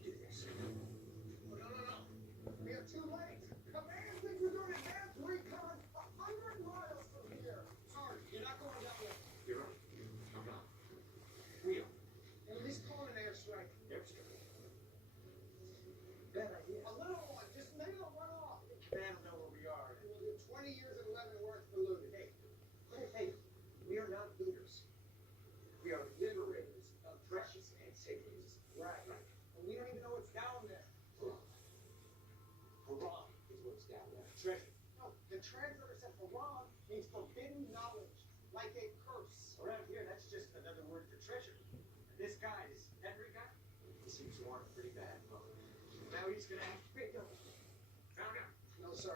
can do this. Oh, no. We are too late. Command thinks we're doing advanced recon 100 miles from here. Sorry, you're not going that way. You're right. I'm not. We are. And at least call it an airstrike. Airstrike. Bad idea. A little one. Just maybe they'll run off. They don't know where we are. We'll do 20 years at Leavenworth for looting. Hey, we are not looters. We are liberators of precious antiquities. Right. And we don't even know what's down there. Haran is what's down there. Treasure. No, the translator said Haran means forbidden knowledge, like a curse. Around here, that's just another word for treasure. And this guy, this Henry guy, He seems worn pretty bad, but now he's gonna have big. Found him. No, sir.